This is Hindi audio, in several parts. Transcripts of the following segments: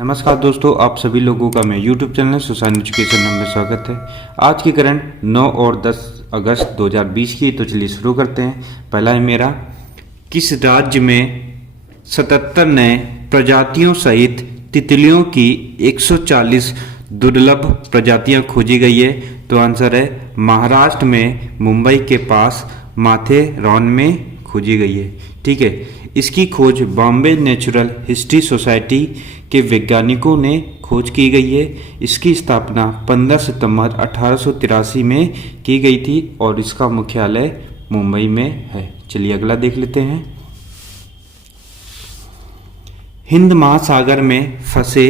नमस्कार दोस्तों, आप सभी लोगों का मैं YouTube चैनल सुशांत एजुकेशन में स्वागत है। आज की करंट 9 और 10 अगस्त 2020 की, तो चलिए शुरू करते हैं। पहला है मेरा, किस राज्य में 77 नए प्रजातियों सहित तितलियों की 140 दुर्लभ प्रजातियां खोजी गई है? तो आंसर है महाराष्ट्र में मुंबई के पास माथेरॉन में खोजी गई है। ठीक है, इसकी खोज बॉम्बे नेचुरल हिस्ट्री सोसाइटी के वैज्ञानिकों ने खोज की गई है। इसकी स्थापना 15 सितंबर 1883 में की गई थी और इसका मुख्यालय मुंबई में है। चलिए अगला देख लेते हैं। हिंद महासागर में फंसे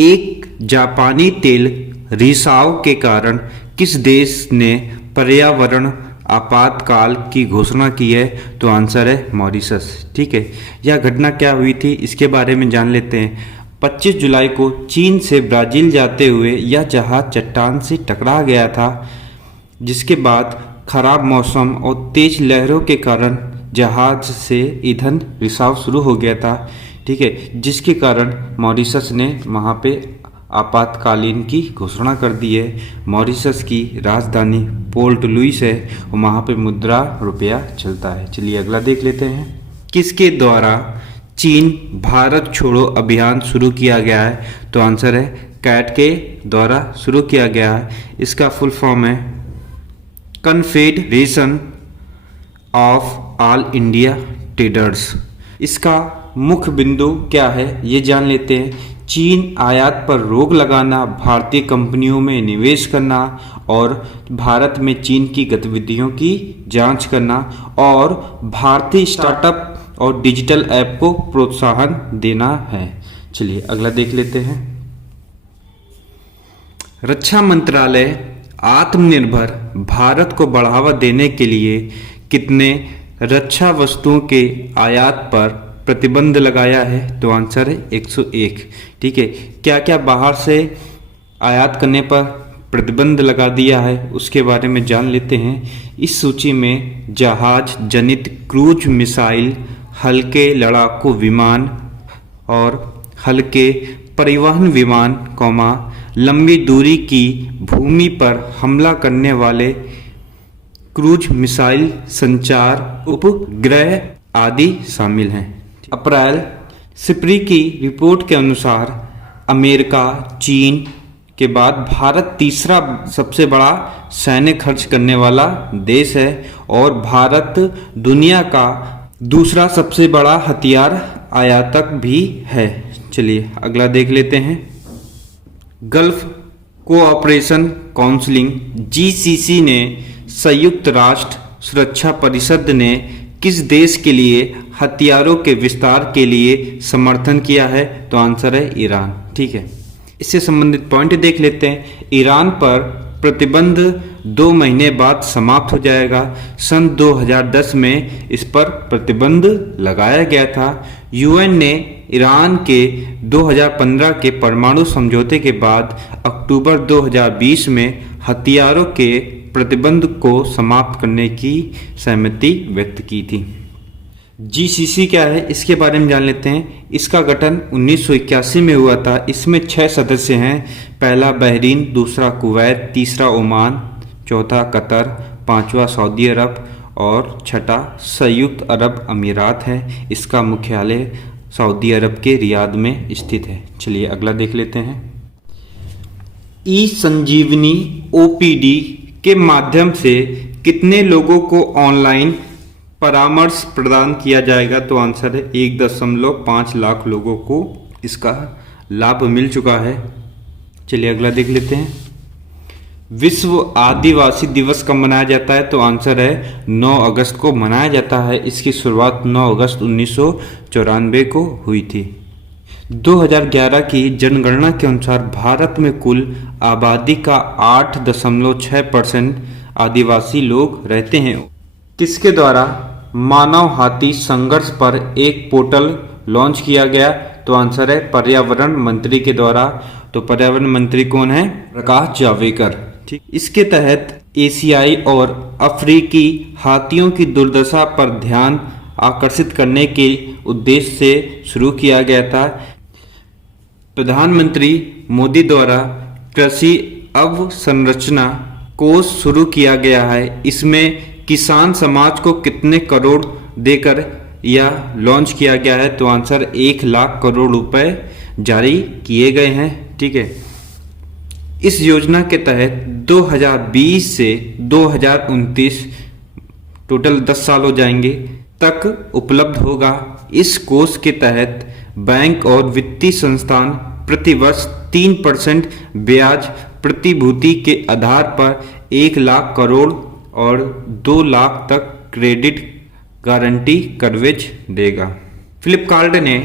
एक जापानी तेल रिसाव के कारण किस देश ने पर्यावरण आपातकाल की घोषणा की है? तो आंसर है मॉरिशस। ठीक है, यह घटना क्या हुई थी इसके बारे में जान लेते हैं। 25 जुलाई को चीन से ब्राज़ील जाते हुए यह जहाज चट्टान से टकरा गया था, जिसके बाद खराब मौसम और तेज लहरों के कारण जहाज से ईंधन रिसाव शुरू हो गया था। ठीक है, जिसके कारण मॉरिशस ने वहाँ पे आपातकालीन की घोषणा कर दी है। मॉरिशस की राजधानी पोर्ट लुइस है और वहाँ पे मुद्रा रुपया चलता है। चलिए अगला देख लेते हैं। किसके द्वारा चीन भारत छोड़ो अभियान शुरू किया गया है? तो आंसर है कैट के द्वारा शुरू किया गया है। इसका फुल फॉर्म है confederation of all India traders. इसका मुख्य बिंदु क्या है ये जान लेते हैं। चीन आयात पर रोक लगाना, भारतीय कंपनियों में निवेश करना और भारत में चीन की गतिविधियों की जांच करना और भारतीय स्टार्टअप और डिजिटल ऐप को प्रोत्साहन देना है। चलिए अगला देख लेते हैं। रक्षा मंत्रालय आत्मनिर्भर भारत को बढ़ावा देने के लिए कितने रक्षा वस्तुओं के आयात पर प्रतिबंध लगाया है? तो आंसर है 101। ठीक है, क्या क्या बाहर से आयात करने पर प्रतिबंध लगा दिया है उसके बारे में जान लेते हैं। इस सूची में जहाज जनित क्रूज मिसाइल, हल्के लड़ाकू विमान और हल्के परिवहन विमान, लंबी दूरी की भूमि पर हमला करने वाले क्रूज मिसाइल, संचार उपग्रह आदि शामिल हैं। अप्रैल सिप्री की रिपोर्ट के अनुसार अमेरिका, चीन के बाद भारत तीसरा सबसे बड़ा सैन्य खर्च करने वाला देश है और भारत दुनिया का दूसरा सबसे बड़ा हथियार आयातक भी है। चलिए अगला देख लेते हैं। गल्फ कोऑपरेशन काउंसिल GCC ने संयुक्त राष्ट्र सुरक्षा परिषद ने किस देश के लिए हथियारों के विस्तार के लिए समर्थन किया है? तो आंसर है ईरान। ठीक है, इससे संबंधित पॉइंट देख लेते हैं। ईरान पर प्रतिबंध 2 महीने बाद समाप्त हो जाएगा। सन 2010 में इस पर प्रतिबंध लगाया गया था। UN ने ईरान के 2015 के परमाणु समझौते के बाद अक्टूबर 2020 में हथियारों के प्रतिबंध को समाप्त करने की सहमति व्यक्त की थी। GCC क्या है इसके बारे में जान लेते हैं। इसका गठन 1981 में हुआ था। इसमें 6 सदस्य हैं। पहला बहरीन, दूसरा कुवैत, तीसरा ओमान, चौथा कतर, पांचवा सऊदी अरब और छठा संयुक्त अरब अमीरात है। इसका मुख्यालय सऊदी अरब के रियाद में स्थित है। चलिए अगला देख लेते हैं। ई-संजीवनी OPD के माध्यम से कितने लोगों को ऑनलाइन परामर्श प्रदान किया जाएगा? तो आंसर है 1.5 लाख लोगों को इसका लाभ मिल चुका है। चलिए अगला देख लेते हैं। विश्व आदिवासी दिवस कब मनाया जाता है? तो आंसर है 9 अगस्त को मनाया जाता है। इसकी शुरुआत 9 अगस्त 1994 को हुई थी। 2011 की जनगणना के अनुसार भारत में कुल आबादी का 8.6% आदिवासी लोग रहते हैं। किसके द्वारा मानव हाथी संघर्ष पर एक पोर्टल लॉन्च किया गया? तो आंसर है पर्यावरण मंत्री के द्वारा। तो पर्यावरण मंत्री कौन है? प्रकाश जावड़ेकर। ठीक, इसके तहत एशियाई और अफ्रीकी हाथियों की दुर्दशा पर ध्यान आकर्षित करने के उद्देश्य से शुरू किया गया था। प्रधानमंत्री मोदी द्वारा कृषि अवसंरचना कोष शुरू किया गया है। इसमें किसान समाज को कितने करोड़ देकर यह लॉन्च किया गया है? तो आंसर 1 लाख करोड़ रुपए जारी किए गए हैं। ठीक है, इस योजना के तहत 2020 से 2029 टोटल 10 साल हो जाएंगे तक उपलब्ध होगा। इस कोष के तहत बैंक और वित्तीय संस्थान प्रतिवर्ष 3% ब्याज प्रतिभूति के आधार पर 1 लाख करोड़ और 2 लाख तक क्रेडिट गारंटी कवरेज देगा। फ्लिपकार्ट ने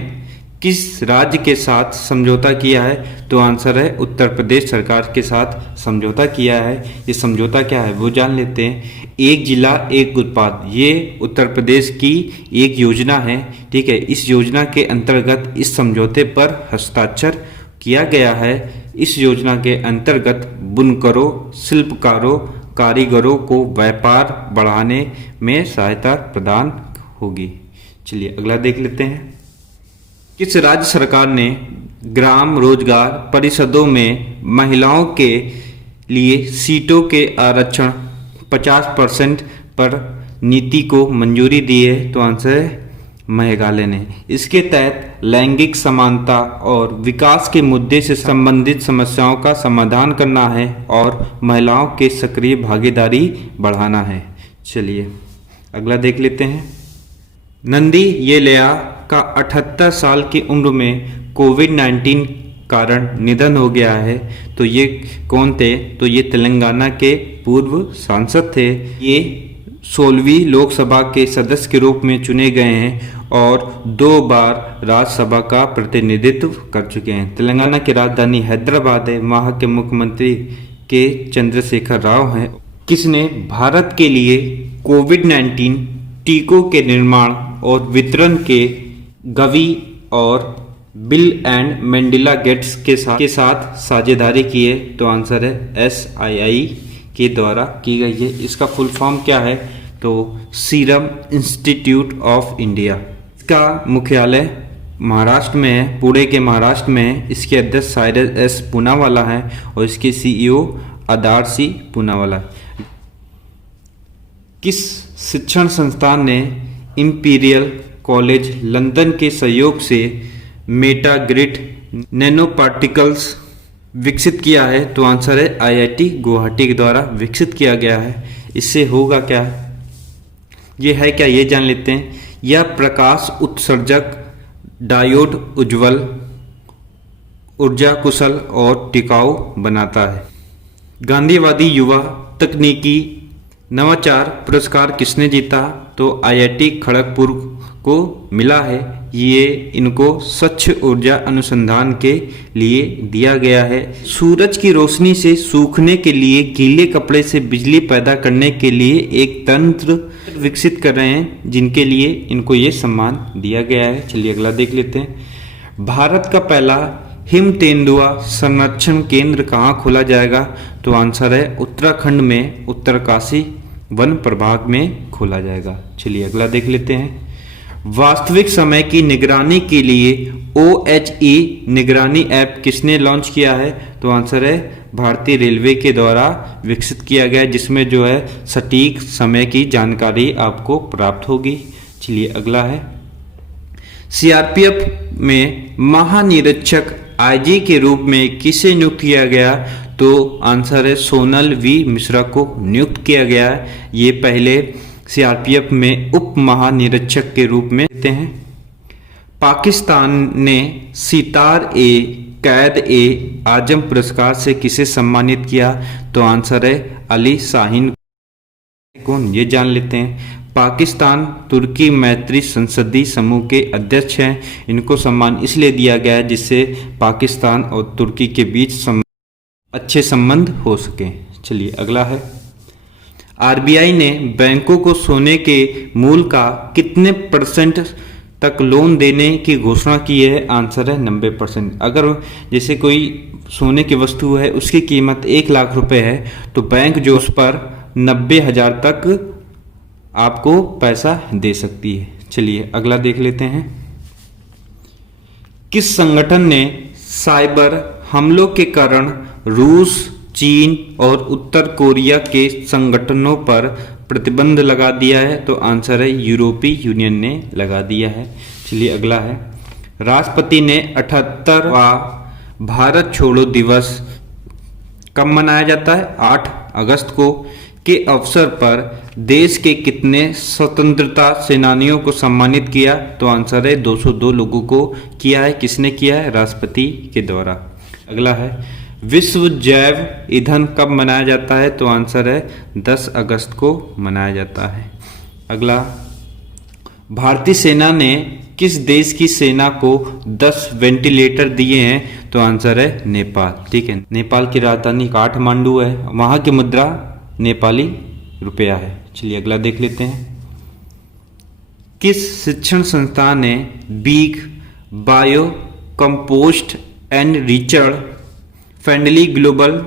किस राज्य के साथ समझौता किया है? तो आंसर है उत्तर प्रदेश सरकार के साथ समझौता किया है। ये समझौता क्या है वो जान लेते हैं। एक जिला एक उत्पाद, ये उत्तर प्रदेश की एक योजना है। ठीक है, इस योजना के अंतर्गत इस समझौते पर हस्ताक्षर किया गया है। इस योजना के अंतर्गत बुनकरों, शिल्पकारों, कारीगरों को व्यापार बढ़ाने में सहायता प्रदान होगी। चलिए अगला देख लेते हैं। किस राज्य सरकार ने ग्राम रोजगार परिषदों में महिलाओं के लिए सीटों के आरक्षण 50% पर नीति को मंजूरी दी है? तो आंसर है मेघालय ने। इसके तहत लैंगिक समानता और विकास के मुद्दे से संबंधित समस्याओं का समाधान करना है और महिलाओं के सक्रिय भागीदारी बढ़ाना है। चलिए अगला देख लेते हैं। नंदी येलेया का 78 साल की उम्र में कोविड-19 कारण निधन हो गया है। तो ये कौन थे? तो ये तेलंगाना के पूर्व सांसद थे। ये 16वीं लोकसभा के सदस्य के रूप में चुने गए हैं और 2 बार राज्यसभा का प्रतिनिधित्व कर चुके हैं। तेलंगाना की राजधानी हैदराबाद है। वहाँ के मुख्यमंत्री के चंद्रशेखर राव हैं। किसने भारत के लिए कोविड-19 टीकों के निर्माण और वितरण के गवी और बिल एंड मेलिंडा गेट्स के साथ साझेदारी की है? तो आंसर है SII के द्वारा की गई है। इसका फुल फॉर्म क्या है? तो सीरम इंस्टीट्यूट ऑफ इंडिया। इसका मुख्यालय महाराष्ट्र में है, पुणे के महाराष्ट्र में है। इसके अध्यक्ष साइरस S पूनावाला है और इसके CEO आधार C पूनावाला। किस शिक्षण संस्थान ने इंपीरियल कॉलेज लंदन के सहयोग से मेटा ग्रिड नैनो पार्टिकल्स विकसित किया है? तो आंसर है IIT गुवाहाटी के द्वारा विकसित किया गया है। इससे होगा क्या, ये है क्या, ये जान लेते हैं। यह प्रकाश उत्सर्जक डायोड उज्ज्वल, ऊर्जा कुशल और टिकाऊ बनाता है। गांधीवादी युवा तकनीकी नवाचार पुरस्कार किसने जीता? तो IIT खड़गपुर को मिला है। ये इनको स्वच्छ ऊर्जा अनुसंधान के लिए दिया गया है। सूरज की रोशनी से सूखने के लिए गीले कपड़े से बिजली पैदा करने के लिए एक तंत्र विकसित कर रहे हैं, जिनके लिए इनको ये सम्मान दिया गया है। चलिए अगला देख लेते हैं। भारत का पहला हिम तेंदुआ संरक्षण केंद्र कहाँ खोला जाएगा? तो आंसर है उत्तराखंड में उत्तरकाशी वन प्रभाग में खोला जाएगा। चलिए अगला देख लेते हैं। वास्तविक समय की निगरानी के लिए OHE निगरानी ऐप किसने लॉन्च किया है? तो आंसर है भारतीय रेलवे के द्वारा विकसित किया गया, जिसमें जो है सटीक समय की जानकारी आपको प्राप्त होगी। चलिए अगला है। CRPF में महानिरीक्षक IG के रूप में किसे नियुक्त किया गया? तो आंसर है सोनल V मिश्रा को नियुक्त किया गया है। ये पहले CRPF में उप महानिरीक्षक के रूप में देते हैं। पाकिस्तान ने सितार-ए-कैद-ए-आजम पुरस्कार से किसे सम्मानित किया? तो आंसर है अली शाहीन। कौन, ये जान लेते हैं। पाकिस्तान तुर्की मैत्री संसदीय समूह के अध्यक्ष हैं। इनको सम्मान इसलिए दिया गया है जिससे पाकिस्तान और तुर्की के बीच अच्छे संबंध हो सके। चलिए अगला है। RBI ने बैंकों को सोने के मूल्य का कितने % तक लोन देने की घोषणा की है? आंसर है 90%। अगर जैसे कोई सोने की वस्तु है, उसकी कीमत 1 लाख रुपए है, तो बैंक जो उस पर 90,000 तक आपको पैसा दे सकती है। चलिए अगला देख लेते हैं। किस संगठन ने साइबर हमलों के कारण रूस, चीन और उत्तर कोरिया के संगठनों पर प्रतिबंध लगा दिया है? तो आंसर है यूरोपीय यूनियन ने लगा दिया है। चलिए अगला है, राष्ट्रपति ने 78वां भारत छोड़ो दिवस कब मनाया जाता है? 8 अगस्त को के अवसर पर देश के कितने स्वतंत्रता सेनानियों को सम्मानित किया? तो आंसर है 202 लोगों को किया है। किसने किया है? राष्ट्रपति के द्वारा। अगला है, विश्व जैव ईंधन कब मनाया जाता है? तो आंसर है 10 अगस्त को मनाया जाता है। अगला, भारतीय सेना ने किस देश की सेना को 10 वेंटिलेटर दिए हैं? तो आंसर है नेपाल। ठीक है, नेपाल की राजधानी काठमांडू है, वहाँ की मुद्रा नेपाली रुपया है। चलिए अगला देख लेते हैं, किस शिक्षण संस्थान ने big bio compost and Richard friendly global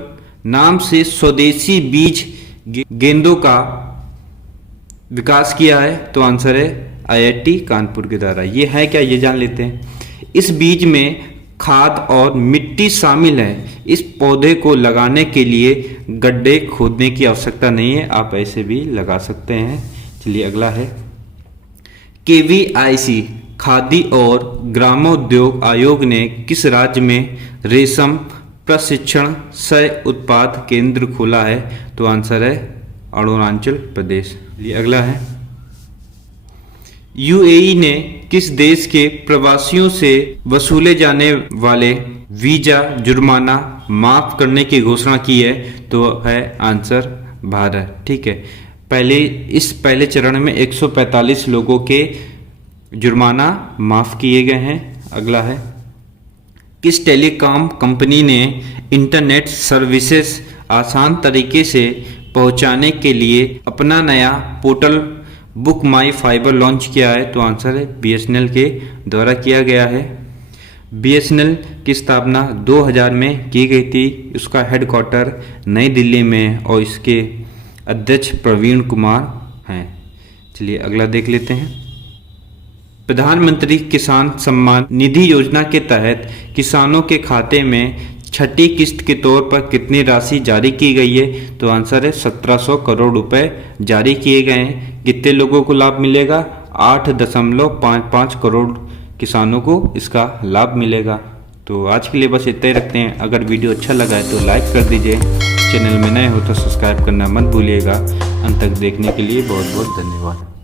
नाम से स्वदेशी बीज गेंदों का विकास किया है? तो आंसर है IIT कानपुर के द्वारा। ये है क्या, ये जान लेते हैं। इस बीज में खाद और मिट्टी शामिल है। इस पौधे को लगाने के लिए गड्ढे खोदने की आवश्यकता नहीं है, आप ऐसे भी लगा सकते हैं। चलिए अगला है, KVIC खादी और ग्रामोद्योग आयोग ने किस राज्य में रेशम प्रशिक्षण सह उत्पाद केंद्र खोला है? तो आंसर है अरुणाचल प्रदेश। ये अगला है, UAE ने किस देश के प्रवासियों से वसूले जाने वाले वीजा जुर्माना माफ करने की घोषणा की है? तो है आंसर भारत। ठीक है, पहले चरण में 145 लोगों के जुर्माना माफ किए गए हैं। अगला है, किस टेलीकॉम कंपनी ने इंटरनेट सर्विसेज आसान तरीके से पहुंचाने के लिए अपना नया पोर्टल बुक माई फाइबर लॉन्च किया है? तो आंसर है BSNL के द्वारा किया गया है। BSNL की स्थापना 2000 में की गई थी। उसका हेडक्वार्टर नई दिल्ली में और इसके अध्यक्ष प्रवीण कुमार हैं। चलिए अगला देख लेते हैं, प्रधानमंत्री किसान सम्मान निधि योजना के तहत किसानों के खाते में छठी किस्त के तौर पर कितनी राशि जारी की गई है? तो आंसर है 1700 करोड़ रुपए जारी किए गए हैं। कितने लोगों को लाभ मिलेगा? 8.55 करोड़ किसानों को इसका लाभ मिलेगा। तो आज के लिए बस इतना ही रखते हैं। अगर वीडियो अच्छा लगा है तो लाइक कर दीजिए, चैनल में नए हो तो सब्सक्राइब करना मत भूलिएगा। अंत तक देखने के लिए बहुत बहुत धन्यवाद।